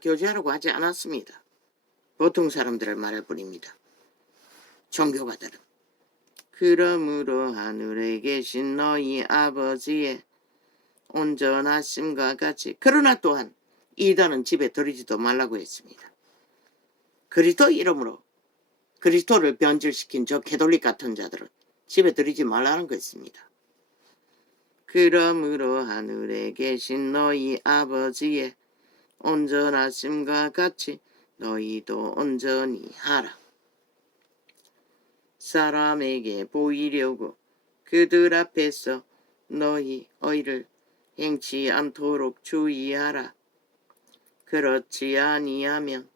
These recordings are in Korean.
교제하라고 하지 않았습니다. 보통 사람들을 말할 뿐입니다. 종교가들은. 그러므로 하늘에 계신 너희 아버지의 온전하심과 같이. 그러나 또한 이단은 집에 들이지도 말라고 했습니다. 그리스도 이름으로 그리스도를 변질시킨 저 캐톨릭 같은 자들은 집에 들이지 말라는 것입니다. 그러므로 하늘에 계신 너희 아버지의 온전하심과 같이 너희도 온전히 하라. 사람에게 보이려고 그들 앞에서 너희 의를 행치 않도록 주의하라. 그렇지 아니하면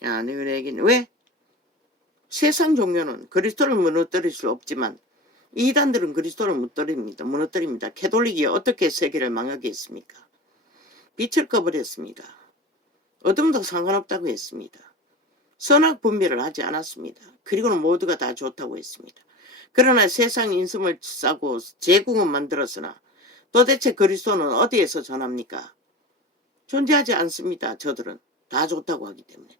하늘에겐 왜? 세상 종교는 그리스도를 무너뜨릴 수 없지만 이단들은 그리스도를 무너뜨립니다. 캐톨릭이 어떻게 세계를 망하게 했습니까? 빛을 꺼버렸습니다. 어둠도 상관없다고 했습니다. 선악 분별을 하지 않았습니다. 그리고는 모두가 다 좋다고 했습니다. 그러나 세상 인심을 싸고 제국은 만들었으나 도대체 그리스도는 어디에서 전합니까? 존재하지 않습니다. 저들은 다 좋다고 하기 때문에.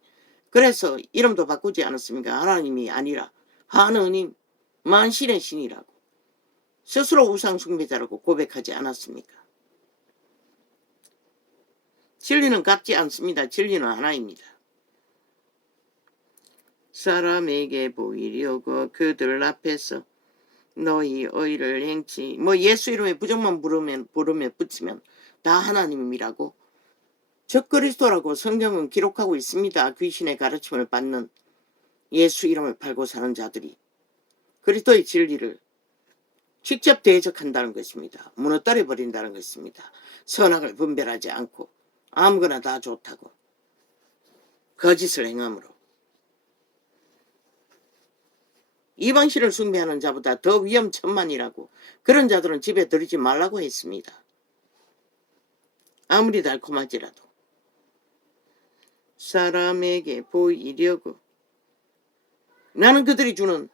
그래서 이름도 바꾸지 않았습니까? 하나님이 아니라 하느님, 만신의 신이라고 스스로 우상 숭배자라고 고백하지 않았습니까? 진리는 갚지 않습니다. 진리는 하나입니다. 사람에게 보이려고 그들 앞에서 너희 의를 행치. 예수 이름에 부정만 부르면 붙이면 다 하나님이라고. 적그리스도라고 성경은 기록하고 있습니다. 귀신의 가르침을 받는 예수 이름을 팔고 사는 자들이 그리스도의 진리를 직접 대적한다는 것입니다. 무너뜨려 버린다는 것입니다. 선악을 분별하지 않고 아무거나 다 좋다고 거짓을 행함으로 이방신을 숭배하는 자보다 더 위험천만이라고. 그런 자들은 집에 들이지 말라고 했습니다. 아무리 달콤할지라도. 사람에게 보이려고. 나는 그들이 주는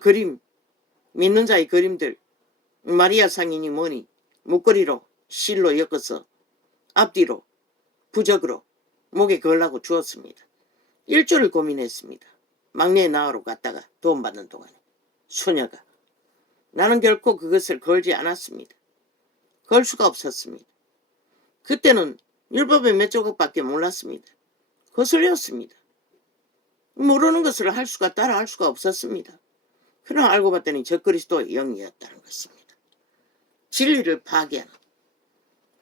그림, 믿는 자의 그림들, 마리아 상이니 뭐니 목걸이로 실로 엮어서 앞뒤로 부적으로 목에 걸라고 주었습니다. 일주를 고민했습니다. 막내 나으로 갔다가 돈 받는 동안에 수녀가. 나는 결코 그것을 걸지 않았습니다. 걸 수가 없었습니다. 그때는 율법의 몇 조각밖에 몰랐습니다. 거슬렸습니다. 모르는 것을 따라 할 수가 없었습니다. 그러나 알고 봤더니 적그리스도의 영이었다는 것입니다. 진리를 파괴하는,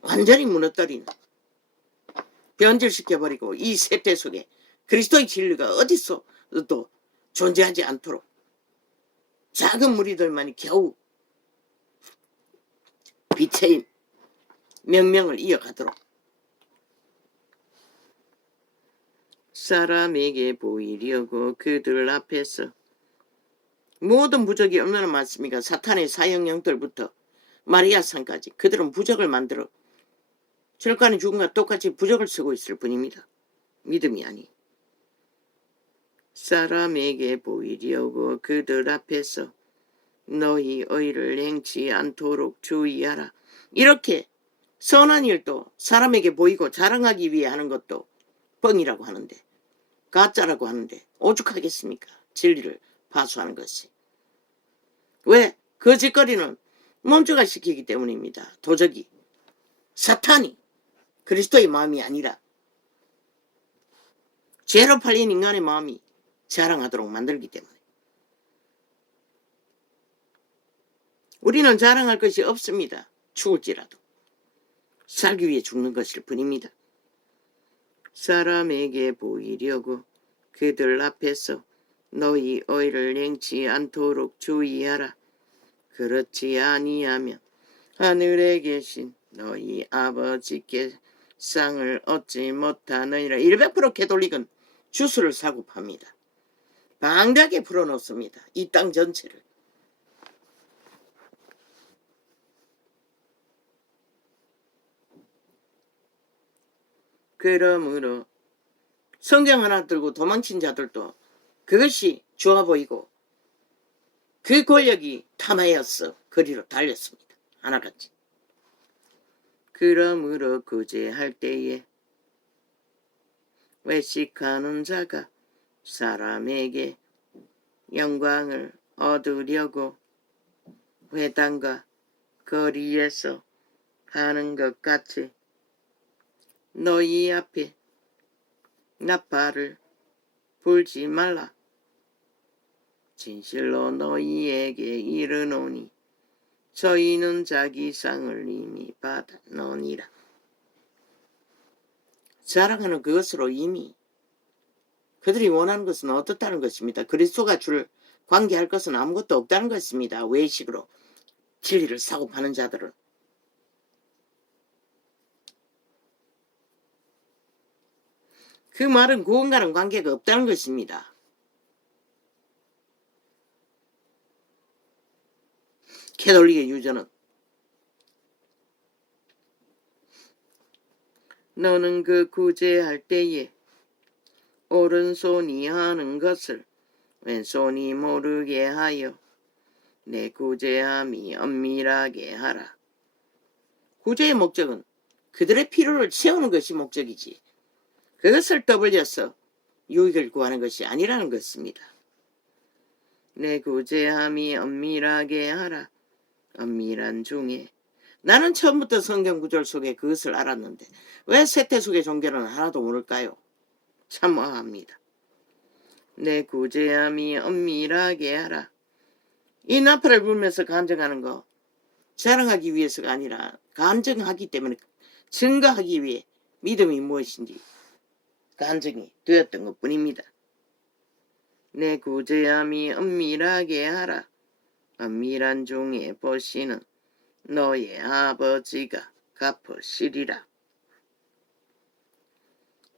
완전히 무너뜨리는, 변질시켜버리고 이 세대 속에 그리스도의 진리가 어디서 또 존재하지 않도록 작은 무리들만이 겨우 빛의 명명을 이어가도록. 사람에게 보이려고 그들 앞에서. 모든 부적이 얼마나 많습니까? 사탄의 사형령들부터 마리아상까지 그들은 부적을 만들어 절간의 죽음과 똑같이 부적을 쓰고 있을 뿐입니다. 믿음이 아니. 사람에게 보이려고 그들 앞에서 너희 의를 행치 않도록 주의하라. 이렇게 선한 일도 사람에게 보이고 자랑하기 위해 하는 것도 뻥이라고 하는데, 가짜라고 하는데 오죽하겠습니까? 진리를 파수하는 것이. 왜? 그 짓거리는 몸조가 시키기 때문입니다. 도적이, 사탄이 그리스도의 마음이 아니라 죄로 팔린 인간의 마음이 자랑하도록 만들기 때문에. 우리는 자랑할 것이 없습니다. 죽을지라도 살기 위해 죽는 것일 뿐입니다. 사람에게 보이려고 그들 앞에서 너희 의를 행치 않도록 주의하라. 그렇지 아니하면 하늘에 계신 너희 아버지께 상을 얻지 못하느니라. 100% 캐톨릭은 주스를 사고 팝니다. 방대하게 풀어놓습니다. 이 땅 전체를. 그러므로 성경 하나 들고 도망친 자들도 그것이 좋아 보이고 그 권력이 탐하였어 거리로 달렸습니다. 하나같이. 그러므로 구제할 때에 외식하는 자가 사람에게 영광을 얻으려고 회당과 거리에서 하는 것 같이 너희 앞에 나팔을 불지 말라. 진실로 너희에게 이르노니 저희는 자기 상을 이미 받았느니라. 자랑하는 그것으로 이미 그들이 원하는 것은 어떻다는 것입니다. 그리스도가 줄 관계할 것은 아무것도 없다는 것입니다. 외식으로 진리를 사고 파는 자들은. 그 말은 구원과는 관계가 없다는 것입니다. 캐톨릭의 유저는 너는 그 구제할 때에 오른손이 하는 것을 왼손이 모르게 하여 내 구제함이 엄밀하게 하라. 구제의 목적은 그들의 필요를 채우는 것이 목적이지 그것을 떠벌려서 유익을 구하는 것이 아니라는 것입니다. 내 구제함이 엄밀하게 하라. 엄밀한 중에 나는 처음부터 성경 구절 속에 그것을 알았는데 왜 세태 속의 종교는 하나도 모를까요? 참화합니다. 내 구제함이 엄밀하게 하라. 이 나팔을 불면서 간증하는 거 자랑하기 위해서가 아니라 간증하기 때문에 증거하기 위해 믿음이 무엇인지 간증이 되었던 것뿐입니다. 내 구제함이 엄밀하게 하라. 엄밀한 중에 보시는 너의 아버지가 갚으시리라.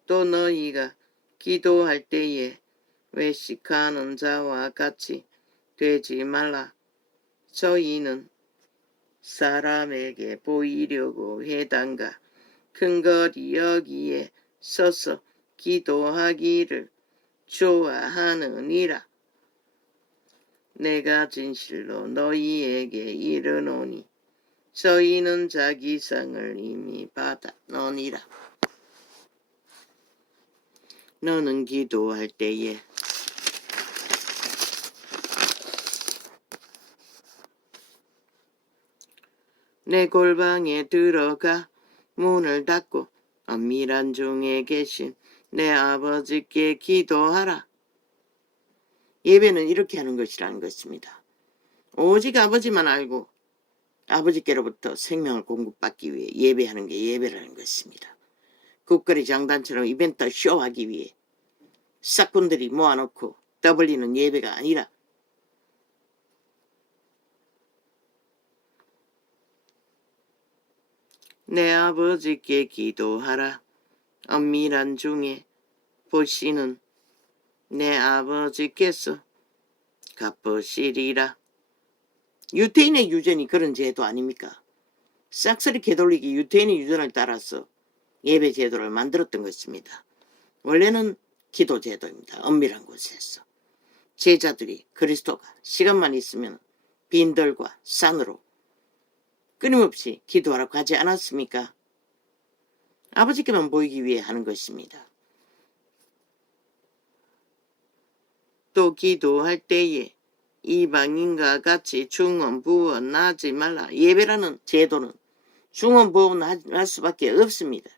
또 너희가 기도할 때에 외식하는 자와 같이 되지 말라. 저희는 사람에게 보이려고 회당과 큰 거리 여기에 서서 기도하기를 좋아하느니라. 내가 진실로 너희에게 이르노니 저희는 자기 상을 이미 받았느니라. 너는 기도할 때에 내 골방에 들어가 문을 닫고 엄밀한 중에 계신 내 아버지께 기도하라. 예배는 이렇게 하는 것이라는 것입니다. 오직 아버지만 알고 아버지께로부터 생명을 공급받기 위해 예배하는 게 예배라는 것입니다. 국거리 장단처럼 이벤트 쇼하기 위해 싹군들이 모아놓고 떠벌리는 예배가 아니라 내 아버지께 기도하라. 엄밀한 중에 보시는 내 아버지께서 갚으시리라. 유태인의 유전이 그런 제도 아닙니까? 싹쓸이 캐톨릭이 유태인의 유전을 따라서 예배 제도를 만들었던 것입니다. 원래는 기도 제도입니다. 엄밀한 곳에서 제자들이 그리스도가 시간만 있으면 빈들과 산으로 끊임없이 기도하러 가지 않았습니까? 아버지께만 보이기 위해 하는 것입니다. 또 기도할 때에 이방인과 같이 중언부언 하지 말라. 예배라는 제도는 중언부언 할 수밖에 없습니다.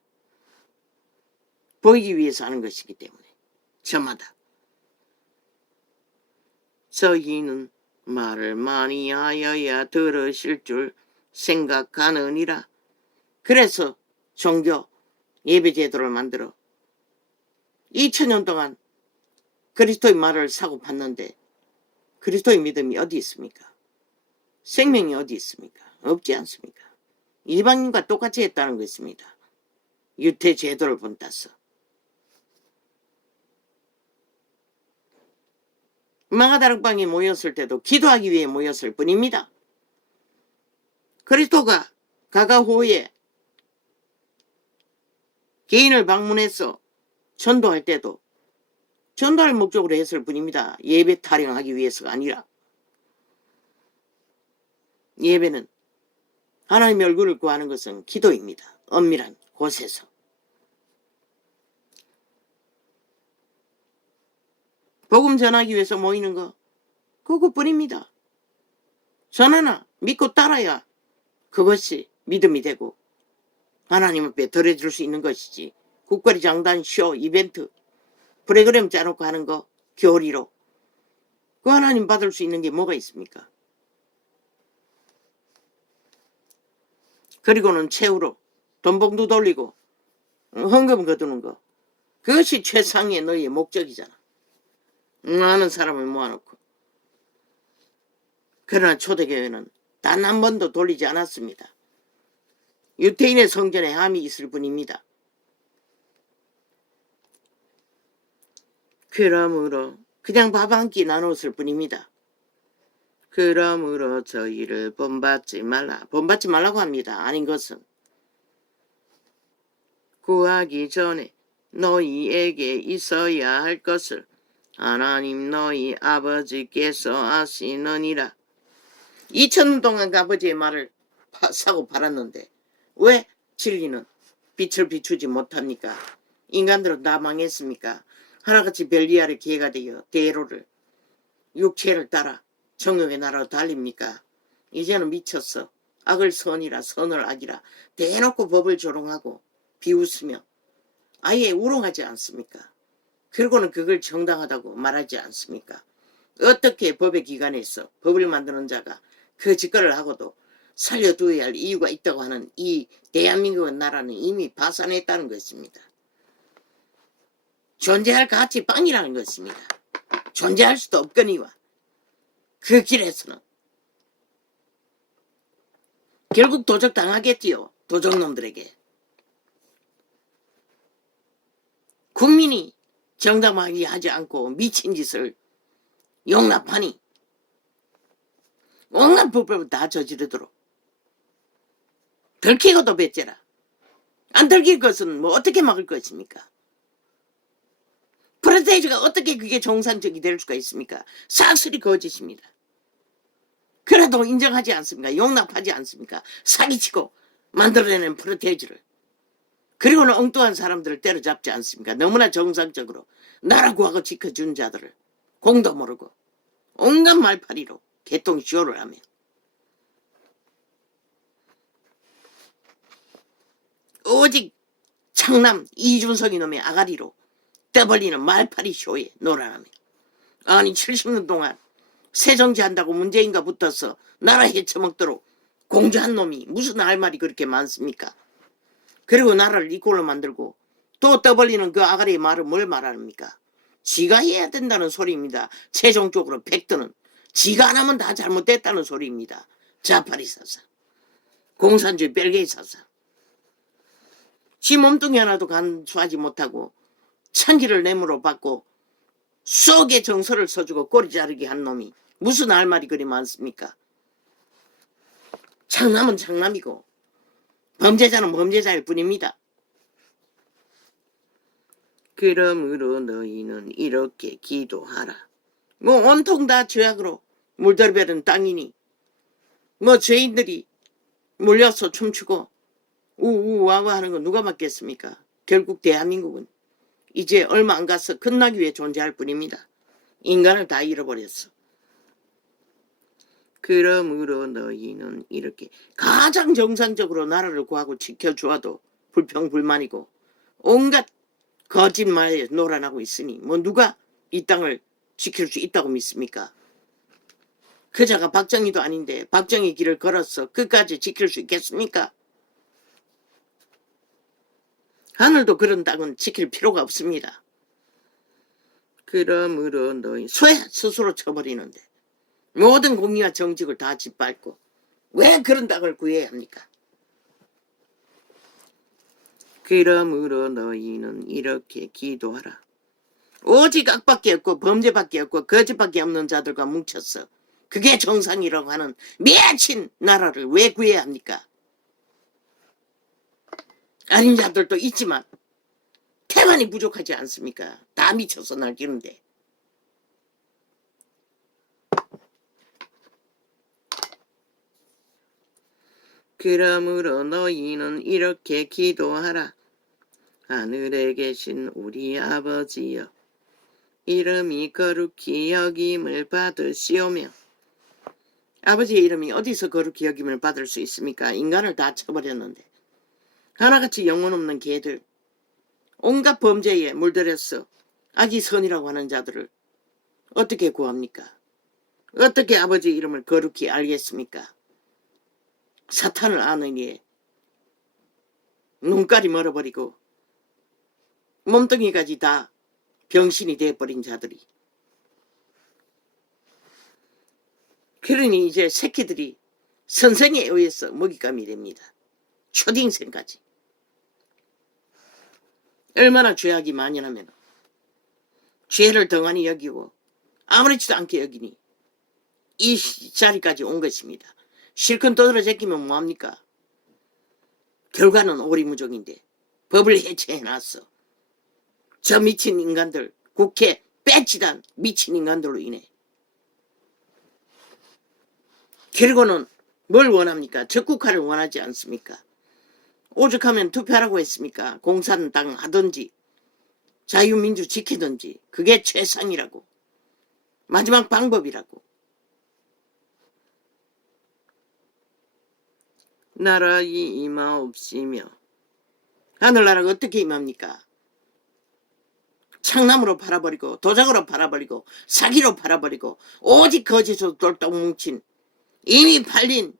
보이기 위해서 하는 것이기 때문에 저마다 저희는 말을 많이 하여야 들으실 줄 생각하느니라. 그래서 종교 예배 제도를 만들어 2000년 동안 그리스도의 말을 사고 봤는데 그리스도의 믿음이 어디 있습니까? 생명이 어디 있습니까? 없지 않습니까? 이방인과 똑같이 했다는 것입니다. 유태 제도를 본따서 마가다락방에 모였을 때도 기도하기 위해 모였을 뿐입니다. 그리스도가 가가호에 개인을 방문해서 전도할 때도 전도할 목적으로 했을 뿐입니다. 예배 타령하기 위해서가 아니라 예배는 하나님의 얼굴을 구하는 것은 기도입니다. 엄밀한 곳에서. 복음 전하기 위해서 모이는 거 그것뿐입니다. 전하나 믿고 따라야 그것이 믿음이 되고 하나님 앞에 드려줄 수 있는 것이지. 국거리 장단 쇼 이벤트 프로그램 짜놓고 하는 거 교리로 그 하나님 받을 수 있는 게 뭐가 있습니까? 그리고는 최후로 돈봉투 돌리고 헌금 거두는 거 그것이 최상의 너희의 목적이잖아. 많은 사람을 모아놓고. 그러나 초대교회는 단 한 번도 돌리지 않았습니다. 유태인의 성전에 함이 있을 뿐입니다. 그러므로 그냥 밥 한 끼 나눴을 뿐입니다. 그러므로 저희를 본받지 말라. 본받지 말라고 합니다. 아닌 것은 구하기 전에 너희에게 있어야 할 것을 하나님 너희 아버지께서 아시느니라. 2000년 동안 아버지의 말을 사고 팔았는데 왜 진리는 빛을 비추지 못합니까? 인간들은 다 망했습니까? 하나같이 벨리알의 기회가 되어 대로를 육체를 따라 정욕의 나라로 달립니까? 이제는 미쳤어. 악을 선이라 선을 악이라 대놓고 법을 조롱하고 비웃으며 아예 우롱하지 않습니까? 그리고는 그걸 정당하다고 말하지 않습니까? 어떻게 법의 기관에서 법을 만드는 자가 그 짓거리를 하고도 살려두어야 할 이유가 있다고 하는 이 대한민국의 나라는 이미 파산했다는 것입니다. 존재할 가치 빵이라는 것입니다. 존재할 수도 없거니와 그 길에서는 결국 도적당하겠지요. 도적놈들에게. 국민이 정당하게 하지 않고 미친 짓을 용납하니 온갖 불법을 다 저지르도록 들키고도 배째라. 안 들킬 것은 뭐 어떻게 막을 것입니까? 프로테이지가 어떻게 그게 정상적이 될 수가 있습니까? 싹쓸이 거짓입니다. 그래도 인정하지 않습니까? 용납하지 않습니까? 사기치고 만들어내는 프로테이지를. 그리고는 엉뚱한 사람들을 때려잡지 않습니까? 너무나 정상적으로 나라 구하고 지켜준 자들을 공도 모르고 온갖 말파리로 개똥쇼를 하며 오직 창남 이준석이 놈의 아가리로 떠벌리는 말파리 쇼에 놀아나며 아니 70년 동안 새정치한다고 문재인과 붙어서 나라 헤쳐먹도록 공주한 놈이 무슨 할 말이 그렇게 많습니까? 그리고 나라를 이꼴로 만들고 또 떠벌리는 그 아가리의 말은 뭘 말합니까? 지가 해야 된다는 소리입니다. 최종적으로 팩트는 지가 안 하면 다 잘못됐다는 소리입니다. 자파리 사상, 공산주의 벨기에 사상. 지 몸뚱이 하나도 간수하지 못하고 창기를 뇌물로 받고 속에 정서를 써주고 꼬리 자르게 한 놈이 무슨 할 말이 그리 많습니까? 장남은 장남이고 범죄자는 범죄자일 뿐입니다. 그러므로 너희는 이렇게 기도하라. 뭐 온통 다 죄악으로 물들배는 땅이니 뭐 죄인들이 몰려서 춤추고 우우와와 하는 거 누가 맞겠습니까? 결국 대한민국은 이제 얼마 안 가서 끝나기 위해 존재할 뿐입니다. 인간을 다 잃어버렸어. 그러므로 너희는 이렇게 가장 정상적으로 나라를 구하고 지켜주어도 불평불만이고 온갖 거짓말에 놀아나고 있으니 뭐 누가 이 땅을 지킬 수 있다고 믿습니까? 그자가 박정희도 아닌데 박정희 길을 걸어서 끝까지 지킬 수 있겠습니까? 하늘도 그런 땅은 지킬 필요가 없습니다. 그러므로 너희 쇠 스스로 쳐버리는데 모든 공의와 정직을 다 짓밟고 왜 그런 땅을 구해야 합니까? 그러므로 너희는 이렇게 기도하라. 오직 악밖에 없고 범죄밖에 없고 거짓밖에 없는 자들과 뭉쳤어. 그게 정상이라고 하는 미친 나라를 왜 구해야 합니까? 아닌 자들도 있지만 태반이 부족하지 않습니까? 다 미쳐서 날뛰는데. 그러므로 너희는 이렇게 기도하라. 하늘에 계신 우리 아버지여, 이름이 거룩히 여김을 받으시오며. 아버지의 이름이 어디서 거룩히 여김을 받을 수 있습니까? 인간을 다 쳐버렸는데 하나같이 영혼 없는 개들, 온갖 범죄에 물들였어 악이 선이라고 하는 자들을 어떻게 구합니까? 어떻게 아버지의 이름을 거룩히 알겠습니까? 사탄을 아느니 눈깔이 멀어버리고 몸뚱이까지 다 병신이 되어버린 자들이. 그러니 이제 새끼들이 선생에 의해서 먹잇감이 됩니다. 초딩생까지. 얼마나 죄악이 만연하면 죄를 덩하니 여기고 아무렇지도 않게 여기니 이 자리까지 온 것입니다. 실컷 떠들어 제끼면 뭐합니까? 결과는 오리무종인데 법을 해체해놨어. 저 미친 인간들, 국회 빼치단 미친 인간들로 인해. 그리고는 뭘 원합니까? 적국화를 원하지 않습니까? 오죽하면 투표하라고 했습니까? 공산당 하든지 자유민주 지키든지 그게 최상이라고. 마지막 방법이라고. 나라의 임하옵시며. 하늘나라가 어떻게 임합니까? 창남으로 팔아버리고 도적으로 팔아버리고 사기로 팔아버리고 오직 거짓으로 똘똘 뭉친 이미 팔린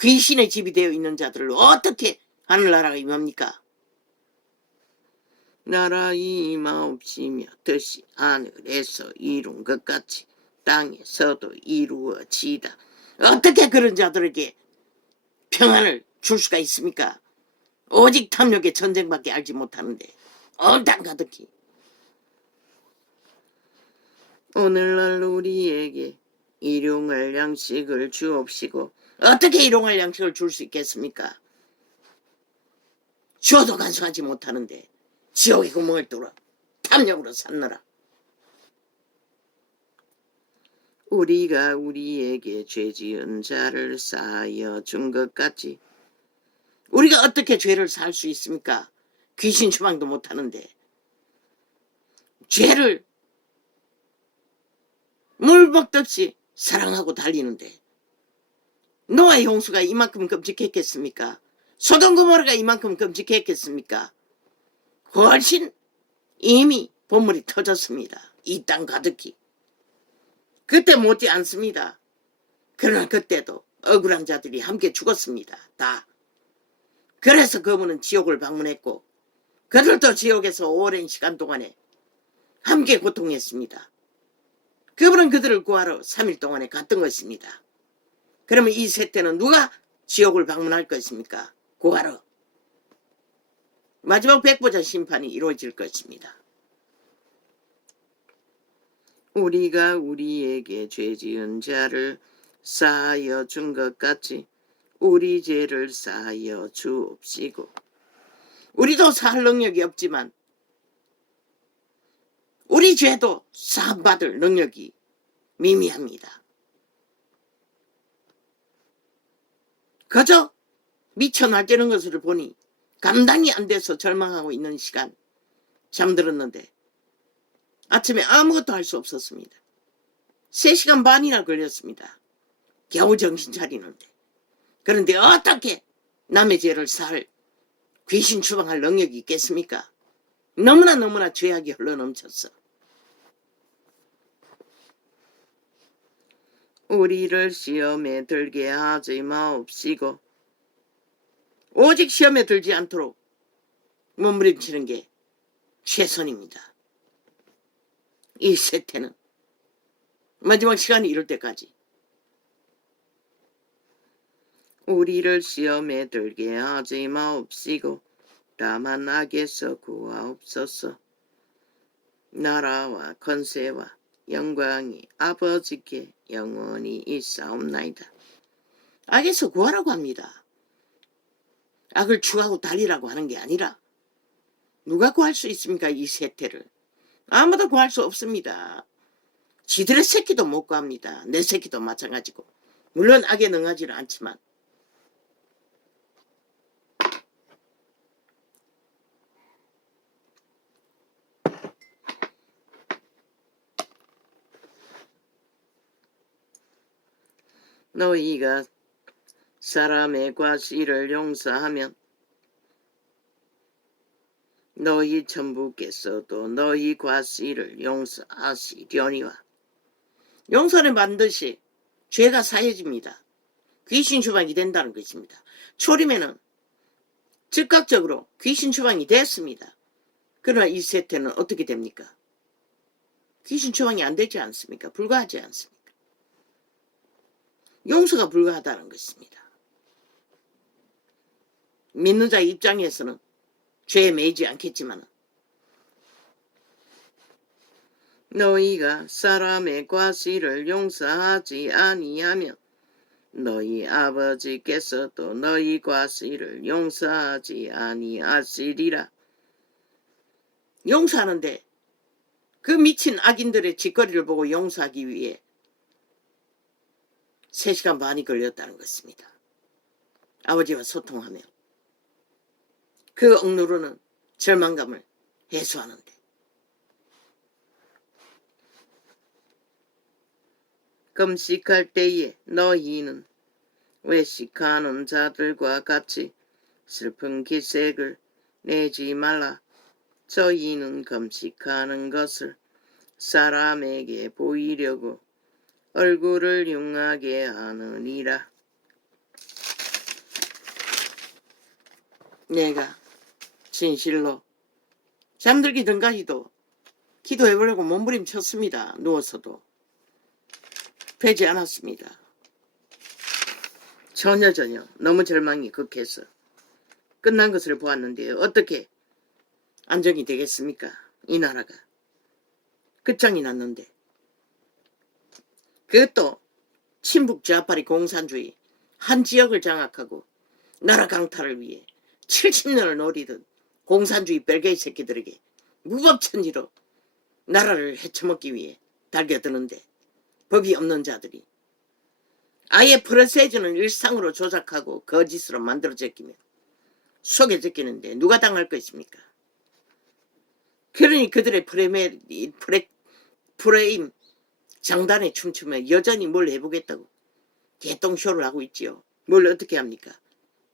귀신의 집이 되어 있는 자들을 어떻게 하늘나라가 임합니까? 나라의 임하옵시며 뜻이 하늘에서 이룬 것 같이 땅에서도 이루어지이다. 어떻게 그런 자들에게 평안을 줄 수가 있습니까? 오직 탐욕의 전쟁밖에 알지 못하는데 얼단 가득히. 오늘날 우리에게 일용할 양식을 주옵시고. 어떻게 일용할 양식을 줄 수 있겠습니까? 주어도 간수하지 못하는데 지옥의 구멍을 뚫어 탐욕으로 샀느라. 우리가 우리에게 죄지은 자를 사하여 준 것 같이. 우리가 어떻게 죄를 살 수 있습니까? 귀신 추방도 못하는데. 죄를 물 먹듯이 사랑하고 달리는데 노아의 홍수가 이만큼 끔찍했겠습니까? 소돔 고모라가 이만큼 끔찍했겠습니까? 훨씬 이미 본물이 터졌습니다. 이 땅 가득히. 그때 못지 않습니다. 그러나 그때도 억울한 자들이 함께 죽었습니다. 다. 그래서 그분은 지옥을 방문했고 그들도 지옥에서 오랜 시간 동안에 함께 고통했습니다. 그분은 그들을 구하러 3일 동안에 갔던 것입니다. 그러면 이 세태는 누가 지옥을 방문할 것입니까? 구하러. 마지막 백보자 심판이 이루어질 것입니다. 우리가 우리에게 죄지은 자를 사하여 준 것 같이 우리 죄를 사하여 주옵시고. 우리도 사할 능력이 없지만 우리 죄도 사함받을 능력이 미미합니다. 그저 미쳐 날뛰는 것을 보니 감당이 안 돼서 절망하고 있는 시간 잠들었는데 아침에 아무것도 할 수 없었습니다. 3시간 반이나 걸렸습니다. 겨우 정신 차리는데. 그런데 어떻게 남의 죄를 살 귀신 추방할 능력이 있겠습니까? 너무나 죄악이 흘러넘쳤어. 우리를 시험에 들게 하지 마옵시고. 오직 시험에 들지 않도록 몸부림치는 게 최선입니다. 이 세태는 마지막 시간이 이럴 때까지. 우리를 시험에 들게 하지 마옵시고 다만 악에서 구하옵소서. 나라와 권세와 영광이 아버지께 영원히 있사옵나이다. 악에서 구하라고 합니다. 악을 추구하고 달리라고 하는 게 아니라 누가 구할 수 있습니까? 이 세태를. 아무도 구할 수 없습니다. 지들의 새끼도 못 구합니다. 내 새끼도 마찬가지고. 물론 악에 능하지는 않지만 너희가 사람의 과실을 용서하면 너희 천부께서도 너희 과실을 용서하시려니와. 용서는 반드시 죄가 사해집니다. 귀신 추방이 된다는 것입니다. 초림에는 즉각적으로 귀신 추방이 됐습니다. 그러나 이 세태는 어떻게 됩니까? 귀신 추방이 안 되지 않습니까? 불가하지 않습니까? 용서가 불가하다는 것입니다. 믿는 자 입장에서는 죄에 매이지 않겠지만 너희가 사람의 과실을 용서하지 아니하면 너희 아버지께서도 너희 과실을 용서하지 아니하시리라. 용서하는데 그 미친 악인들의 짓거리를 보고 용서하기 위해 3시간 반이 걸렸다는 것입니다. 아버지와 소통하며 그 억누르는 절망감을 해소하는데 금식할 때에 너희는 외식하는 자들과 같이 슬픈 기색을 내지 말라. 저희는 금식하는 것을 사람에게 보이려고 얼굴을 흉하게 하느니라. 내가 진실로 잠들기 전까지도 기도해보려고 몸부림쳤습니다. 누워서도 되지 않았습니다. 전혀 너무 절망이 극해서 끝난 것을 보았는데 어떻게 안정이 되겠습니까? 이 나라가 끝장이 났는데 그것도 친북 좌파리 공산주의 한 지역을 장악하고 나라 강탈을 위해 70년을 노리던 공산주의 벨게이 새끼들에게 무법천지로 나라를 헤쳐먹기 위해 달겨드는데 법이 없는 자들이 아예 프로세저는 일상으로 조작하고 거짓으로 만들어 제끼며 속에 제끼는데 누가 당할 것입니까? 그러니 그들의 프레임 장단에 춤추며 여전히 뭘 해보겠다고 개똥쇼를 하고 있지요. 뭘 어떻게 합니까?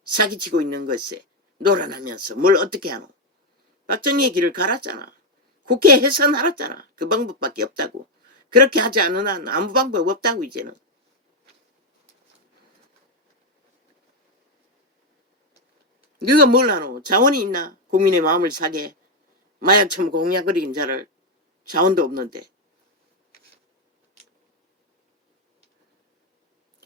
사기치고 있는 것에 놀아나면서 뭘 어떻게 하노? 박정희의 길을 갈았잖아. 국회 해산하랐잖아. 그 방법밖에 없다고. 그렇게 하지 않는 한 아무 방법 없다고 이제는. 네가 뭘 하노? 자원이 있나? 국민의 마음을 사게 마약처럼 공약거리는 자를 자원도 없는데.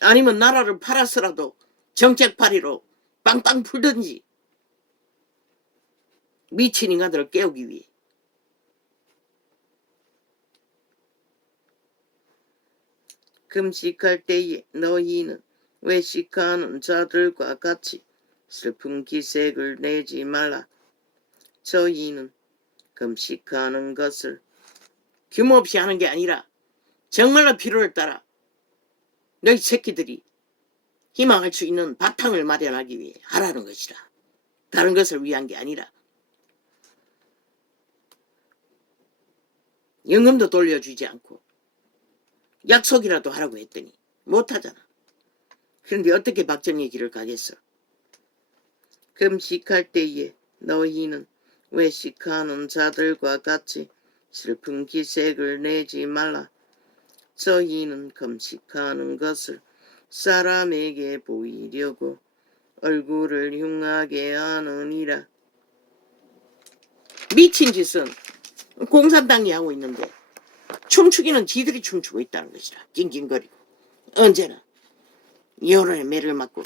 아니면 나라를 팔아서라도 정책팔이로 빵빵 풀든지 미친 인간들을 깨우기 위해. 금식할 때에 너희는 외식하는 자들과 같이 슬픈 기색을 내지 말라. 저희는 금식하는 것을 규모 없이 하는 게 아니라 정말로 필요를 따라 너희 새끼들이 희망할 수 있는 바탕을 마련하기 위해 하라는 것이라. 다른 것을 위한 게 아니라. 연금도 돌려주지 않고 약속이라도 하라고 했더니 못하잖아. 그런데 어떻게 박정희 길을 가겠어? 금식할 때에 너희는 외식하는 자들과 같이 슬픈 기색을 내지 말라. 저희는 금식하는 것을 사람에게 보이려고 얼굴을 흉하게 하느니라. 미친 짓은 공산당이 하고 있는데 춤추기는 지들이 춤추고 있다는 것이라. 낑낑거리고 언제나 여론의 매를 맞고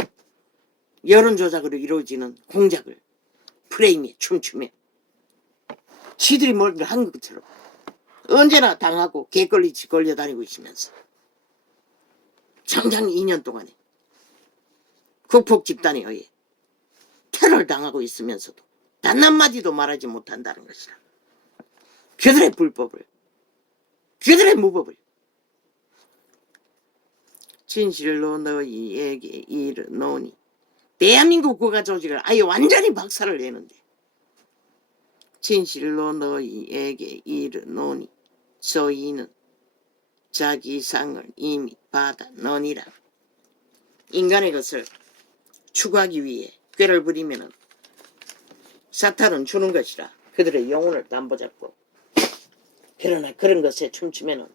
여론 조작으로 이루어지는 공작을 프레임에 춤추며 지들이 뭘 한 것처럼 언제나 당하고 개걸리지 걸려다니고 있으면서 장장 2년 동안에 국폭 집단에 의해 테러를 당하고 있으면서도 단 한마디도 말하지 못한다는 것이라. 그들의 불법을, 그들의 무법을 진실로 너희에게 이르노니. 대한민국 국가조직을 아예 완전히 박살을 내는데 진실로 너희에게 이르노니 저희는 자기 상을 이미 받아너니라. 인간의 것을 추구하기 위해 꾀를 부리면은 사탄은 주는 것이라 그들의 영혼을 담보잡고 그러나 그런 것에 춤추면은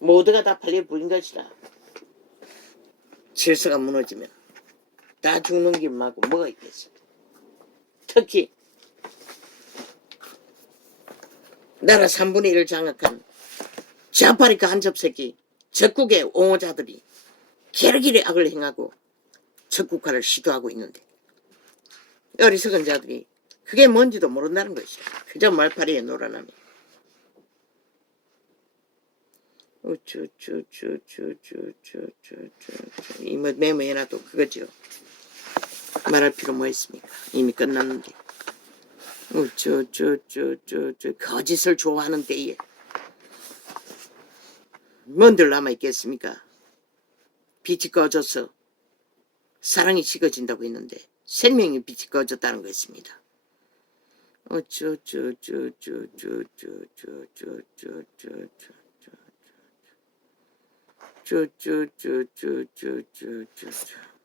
모두가 다 팔려 부인 것이라 질서가 무너지면 다 죽는 길 말고 뭐가 있겠어. 특히 나라 3분의 1을 장악한 자파리카 한접새끼 적국의 옹호자들이 기러기리 악을 행하고 적국화를 시도하고 있는데 어리석은 자들이 그게 뭔지도 모른다는 것이야. 그저 말파리에 놀아나며 이뭐 메모해놔도 그거죠. 말할 필요 뭐 있습니까? 이미 끝났는데. 거짓을 좋아하는 때에 뭔들 남아있겠습니까? 빛이 꺼져서 사랑이 식어진다고 했는데 생명의 빛이 꺼졌다는 것입니다.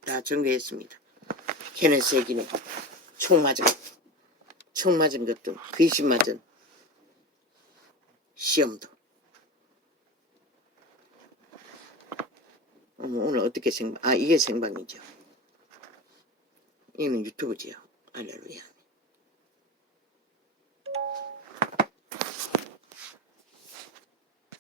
다 정리했습니다. 케네스 에긴의 총 맞은 것도 귀신 맞은 시험도. 오늘 어떻게 이게 생방이죠. 이거는 유튜브지요. 할렐루야.